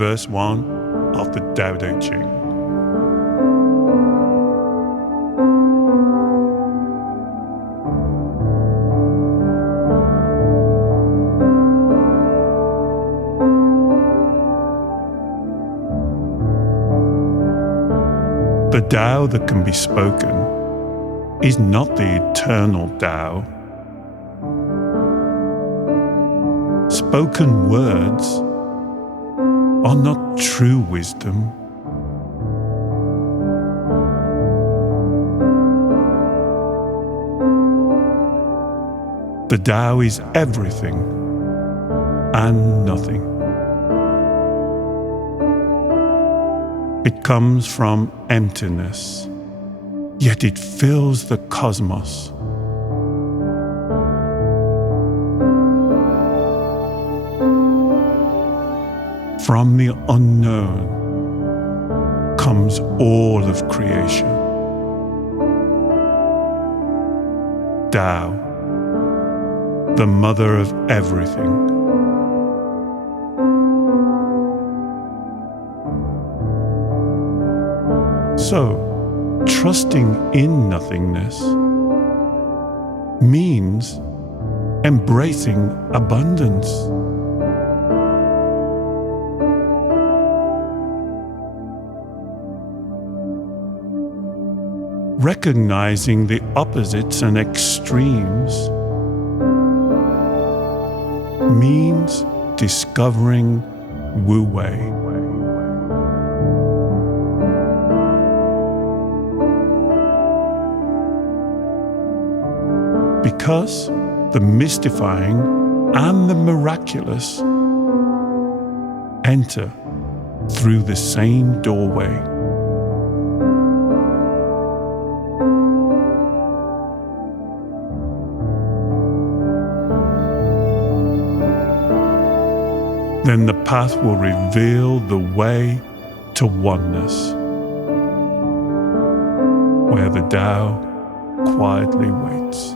verse 1 of the Tao Te Ching. The Tao that can be spoken is not the eternal Tao. Spoken words are not true wisdom. The Tao is everything and nothing. It comes from emptiness, yet it fills the cosmos. From the unknown comes all of creation. Tao, the mother of everything. So, trusting in nothingness means embracing abundance. Recognizing the opposites and extremes means discovering Wu Wei. Because the mystifying and the miraculous enter through the same doorway. Then the path will reveal the way to oneness, where the Tao quietly waits.